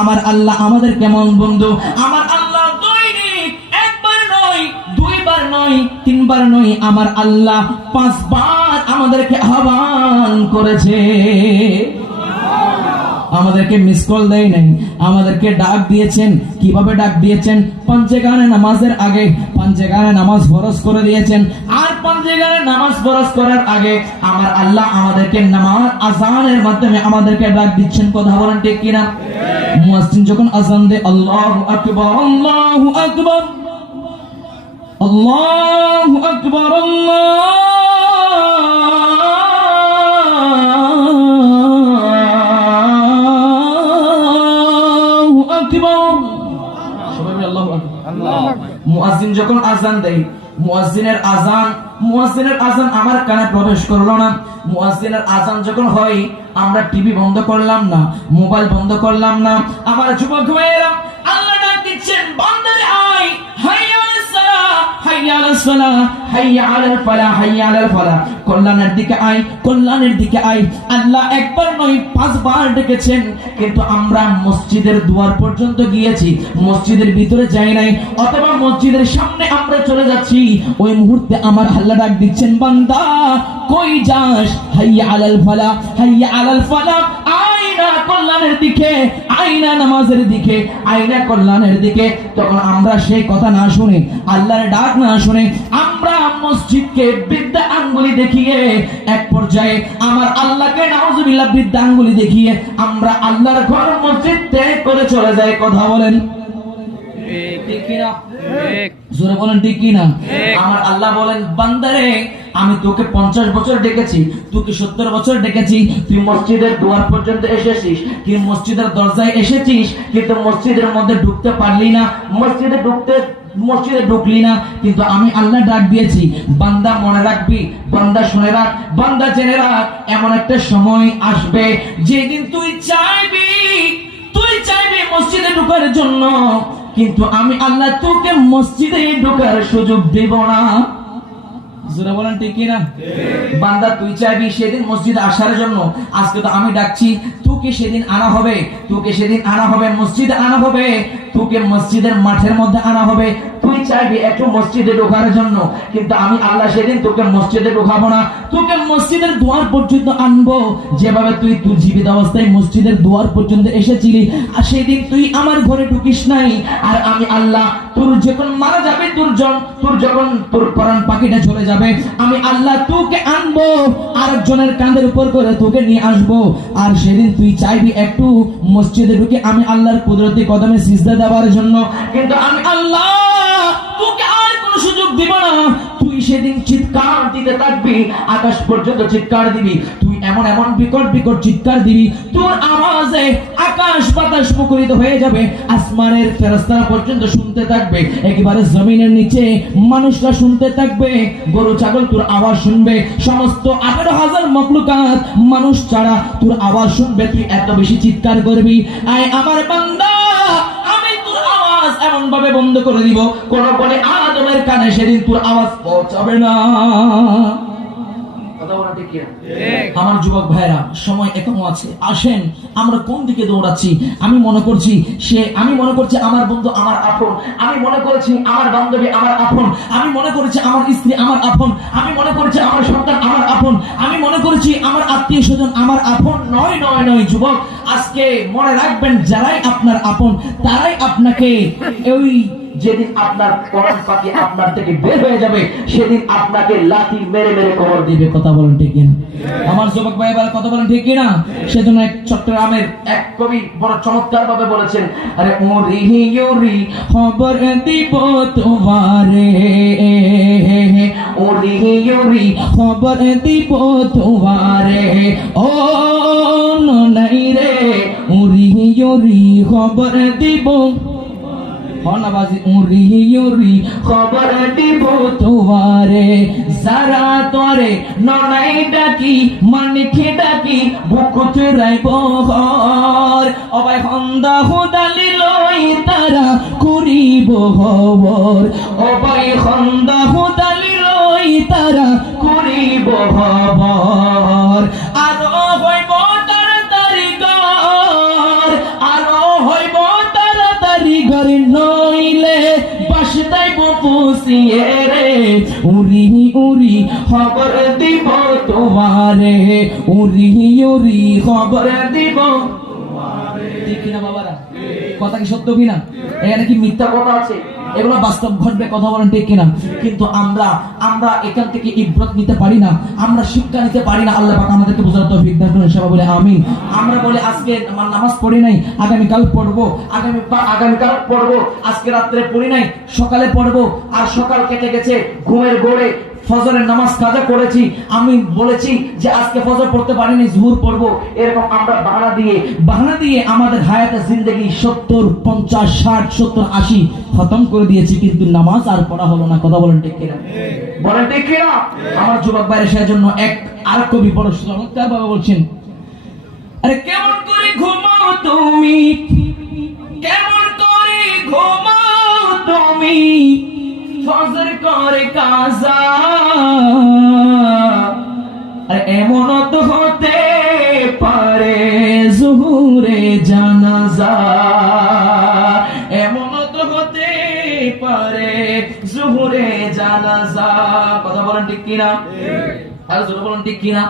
আমার আল্লাহ আমাদের কেমন বন্ধু, আমার আল্লাহ দৈনিক একবার নয়, দুইবার নয়, তিনবার নয়, আমার আল্লাহ 5 বার আমাদেরকে আহ্বান করেছে। আমাদেরকে মিস কল দেয় নাই, আমাদেরকে ডাক দিয়েছেন। কিভাবে ডাক দিয়েছেন? পাঞ্চেগানে নামাজের আগে পাঞ্চেগানে নামাজ ফরজ করে দিয়েছেন, আর পাঞ্চেগানে নামাজ ফরজ করার আগে আমার আল্লাহ আমাদেরকে নামাজ আযানের মাধ্যমে আমাদেরকে ডাক দিচ্ছেন। কথা বলেন ঠিক কিনা? মুয়াজ্জিন যখন আযান দেয়, আল্লাহু আকবার, আল্লাহু আকবার, আল্লাহু আকবার, মুয়াজ্জিন যখন আযান দেয়, মুয়াজ্জিনের আযান আমার কানে প্রবেশ করলো না। মুয়াজ্জিনের আযান যখন হয়, আমরা টিভি বন্ধ করলাম না, মোবাইল বন্ধ করলাম না। আমার যুবক ভাইয়েরা, আল্লাহ ডাক দিচ্ছেন, বান্দারে আয়, হাইয়া আলাস সালাহ, হাইয়া আলাস সালাহ, হাইয়া আলাল ফালাহ, হাইয়া আলাল ফালাহ। কল্যাণের দিকে আয়, কল্যাণের দিকে আয়। আল্লাহ একবার নয় 5 বার ডেকেছেন, কিন্তু আমরা মসজিদের দুয়ার পর্যন্ত গিয়েছি, মসজিদের ভিতরে যাই নাই, অথবা মসজিদের সামনে আমরা চলে যাচ্ছি। ওই মুহূর্তে আমার আল্লাহ ডাক দিচ্ছেন, বান্দা কই যাস? হাইয়া আলাল ফালাহ, হাইয়া আলাল ফালাহ। আয়না কল্যাণের দিকে, আয়না নামাজের দিকে, আয়না কল্যাণের দিকে। তখন আমরা সেই কথা না শুনে, আল্লাহর ডাক না শুনে, আমরা মসজিদকে বৃদ্ধা আঙ্গুলি দেখিয়ে, এক পর্যায়ে আমার আল্লাহকে নাউজুবিল্লাহ বৃদ্ধা আঙ্গুলি দেখিয়ে আমরা আল্লাহর ঘর মসজিদ ত্যাগ করে চলে যাই। কথা বলেন ঠিক কিনা? জোরে বলেন ঠিক কিনা? আমার আল্লাহ বলেন, বান্দারে আমি তোকে 50 বছর ডেকেছি, তোকে 70 বছর ডেকেছি, তুই মসজিদের দুয়ার পর্যন্ত এসেছিস, তুই মসজিদের দরজায় এসেছিস, কিন্তু মসজিদের মধ্যে ঢুকতে পারলি না, মসজিদে ঢুকলি না। কিন্তু আমি আল্লাহ ডাক দিয়েছি, বান্দা মনে রাখবি, বান্দা শুনে রাখ, বান্দা জেনে রাখ, এমন একটা সময় আসবে যেদিন তুই চাইবি মসজিদে ঢোকার জন্য, কিন্তু আমি আল্লাহ তোকে মসজিদে ঢোকার সুযোগ দেব না। জোরে বলেন ঠিক কিনা? বান্দা তুই চাইবি সেদিন মসজিদে আসার জন্য, আজকে তো আমি ডাকছি, তোকে সেদিন আনা হবে, তোকে সেদিন আনা হবে, মসজিদে আনা হবে, তোকে মসজিদের মাঠের মধ্যে আনা হবে। তুই চাইবি একটু মসজিদে ঢোকার জন্য, কিন্তু আমি আল্লাহ সেদিন তোকে মসজিদে ঢোকাবো না, তোকে মসজিদের দুয়ার পর্যন্ত আনবো। যেভাবে তুই জীবিত অবস্থায় মসজিদের দুয়ার পর্যন্ত এসেছিলি, আর সেদিন তুই আমার ঘরে ঢুকিস নাই, আর আমি আল্লাহ তোর যখন মারা যাবে, তোর যখন তোর প্রাণ পাখিটা চলে যাবে, আমি আল্লাহ তোকে আনবো, আরেকজনের কাঁধের উপর করে তোকে নিয়ে আসবো। আর সেদিন তুই চাইবি একটু মসজিদে ঢুকে আমি আল্লাহর কুদরতি কদমে সিজদা দেওয়ার জন্য, কিন্তু আমি আল্লাহ তোকে আর কোনো সুযোগ দিব না। তুই সেদিন চিৎকার দিতে থাকবি, আকাশ পর্যন্ত চিৎকার দিবি, তুই এমন বিকট চিৎকার দিবি, তোর আওয়াজে আকাশ বাতাস মুখরিত হয়ে যাবে, আসমানের ফেরেশতারা পর্যন্ত শুনতে থাকবে, একেবারে জমিনের নিচে মানুষরা শুনতে থাকবে, গরু ছাগল তোর আওয়াজ শুনবে, সমস্ত 18,000 মখলুকাত মানুষ ছাড়া তোর আওয়াজ শুনবে। তুই এত বেশি চিৎকার করবি, আয় আমার বান্দা, আমি তোর আওয়াজ এমন ভাবে বন্ধ করে দিব, কোন বলে আদমের কানে সেদিন তোর আওয়াজ পৌঁছাবে না। আমার যুবক ভাইরা, সময় এখনো আছে, আসেন আমরা কোন দিকে দৌড়াচ্ছি? আমি মনে করছি আমার বন্ধু আমার আপন, আমি মনে করেছি আমার বান্ধবী আমার আপন, আমি মনে করেছি আমার স্ত্রী আমার আপন, আমি মনে করেছি আমার সন্তান আমার আপন, আমি মনে করেছি আমার আত্মীয় স্বজন আমার আপন। নয় যুবক, আজকে মনে রাখবেন, যারাই আপনার আপন তারাই আপনাকে, ওই যেদিন আপনার প্রাণ পাখি আপনার থেকে বের হয়ে যাবে, সেদিন আপনাকে লাঠি মেরে কবর দিবে। কথা বলেন ঠিক কিনা? আমার যুবক ভাই এবার কথা বলেন ঠিক কিনা? সেজন্য এক চট্টগ্রামের এক কবি বড় চমৎকার ভাবে বলেছেন, আরে ওরি খবর দিব তোমারে, ওরি খবর দিব তোমারে, ও নাই রে ওরি খবর দিব, খবর দিব তোমারে, যারা তোরে ননাই ডাকি মানিকে ডাকি বুকুত রাইব ঘর, অবাই হন্দা হুদালি লই তারা করিব খবর, অবাই হন্দা হুদালি লই তারা করিব খবর, আর হইব তাড়াতাড়ি ঘর, আর ভাসিয়ে রে, উড়ি উড়ি খবর দিব তোমারে, উড়ি উড়ি খবর দিব। ঠিক কিনা বাবারা? কথা কি সত্য কিনা? এখানে কি মিথ্যা কথা আছে? এগুলো বাস্তব ঘটবে, কথা বলেন ঠিক কিনা? কিন্তু আমরা এখান থেকে ইবরত নিতে পারি না, আমরা শিক্ষা নিতে পারি না। আল্লাহ পাক আমাদেরকে বোঝার তৌফিক দান করুন, সবাই বলে আমিন। আমরা বলে আজকে নামাজ পড়ি নাই, আগামীকাল পড়বো, আগামীকাল পড়বো, আজকে রাত্রে পড়ি নাই, সকালে পড়বো, আর সকাল কেটে গেছে ঘুমের ঘোরে, ফজরের নামাজ কাজা করেছি, আমি বলেছি যে আজকে ফজর পড়তে পারিনি, জুহুর পড়বো। এরকম আমরা বাহানা দিয়ে আমাদের হায়াতে জিন্দেগি 70, 50, 60, 70, 80 খতম করে দিয়েছি, কিন্তু নামাজ আর পড়া হলো না। কথা বলেন ঠিক কিনা? বলেন ঠিক কিনা? আমার যুবক ভাইরা সেজন্য আর কবি বড় চমৎকার ভাবে বলছেন, আরে কেমন করে ঘুমাও তুমি, কেমন করে ঘুমাও তুমি, ফজর করে কাজা, আর এমন তো হতে পারে জোহরে জানাজা, এমন তো হতে পারে জোহরে জানাজা। কথা বলেন ঠিক কিনা? আর জোরে বলেন ঠিক কিনা?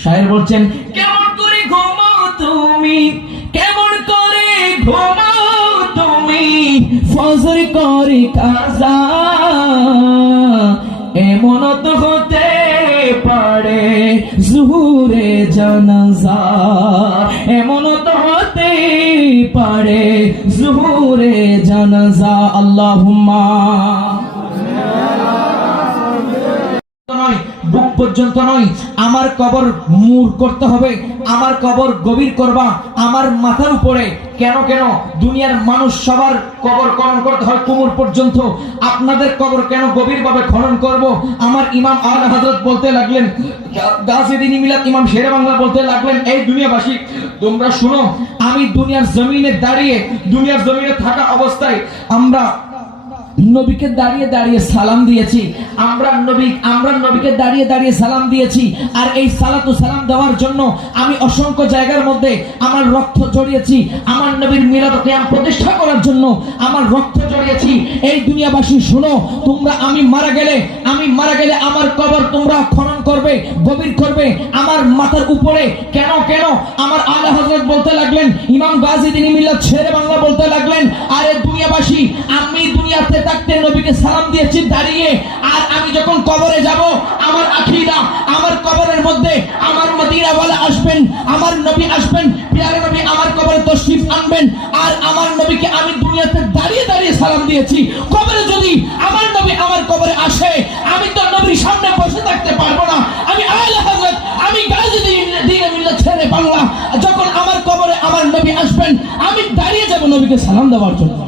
শায়ের বলছেন, কেমন করে ঘুমাও তুমি, কেমন করে ঘুমাও তুমি, ফজর করে কাজা, এমন তো হতে পারে জোহরে জানাজা, এমন তো হতে পারে জোহরে জানাজা। আল্লাহুম্মা বুক পর্যন্ত নয়, আমার কবর মুর করতে হবে, আমার কবর গভীর করবা আমার মাথার উপরে। কেন দুনিয়ার মানুষ সবার কবর খনন করতে হয় কোমর পর্যন্ত, আপনাদের কবর কেন গভীর ভাবে খনন করব? আমার ইমাম আলা হযরত বলতে লাগলেন, গাজীউদ্দিন মিলাত ইমাম শেরে বাংলা বলতে লাগলেন, এই দুনিয়াবাসী তোমরা শুনো, আমি দুনিয়ার জমিনে থাকা অবস্থায় আমরা নবীকে দাঁড়িয়ে সালাম দিয়েছি, আমরা নবীকে দাঁড়িয়ে সালাম দিয়েছি। আর এই সালাতু সালাম দেওয়ার জন্য আমি অসংখ্য জায়গার মধ্যে আমার রক্ত জড়িয়েছি, আমার নবীর মিলাদ কিয়াম প্রতিষ্ঠা করার জন্য আমার রক্ত জড়িয়েছি। এই দুনিয়াবাসী শুনো, তোমরা আমি মারা গেলে আমার কবর তোমরা খনন করবে, গভীর করবে আমার মাথার উপরে। কেন আমার আলা হযরত বলতে লাগলেন, ইমাম গাজীউদ্দিন মিলাত শেরে বাংলা বলতে লাগলেন, আরে দুনিয়াবাসী, আমি দুনিয়াতে থাকতে নবীকে সালাম দিয়েছি দাঁড়িয়ে, আর আমি যখন কবরে যাব আমার আকীদা, আমার কবরের মধ্যে আমার মদিনাওয়ালা আসবেন, আমার নবী আসবেন, প্রিয় নবী আমার কবরে তশরিফ আনবেন, আর আমার নবীকে আমি দুনিয়াতে দাঁড়িয়ে সালাম দিয়েছি। কবরে যদি আমার নবী আমার কবরে আসে, আমি তো নবীর সামনে বসে থাকতে পারবো না। আমি আলা হযরত, আমি গাজীউদ্দিন মিলাত শেরে বাংলা, যখন আমার কবরে আমার নবী আসবেন, আমি দাঁড়িয়ে যাব নবীকে সালাম দেওয়ার জন্য।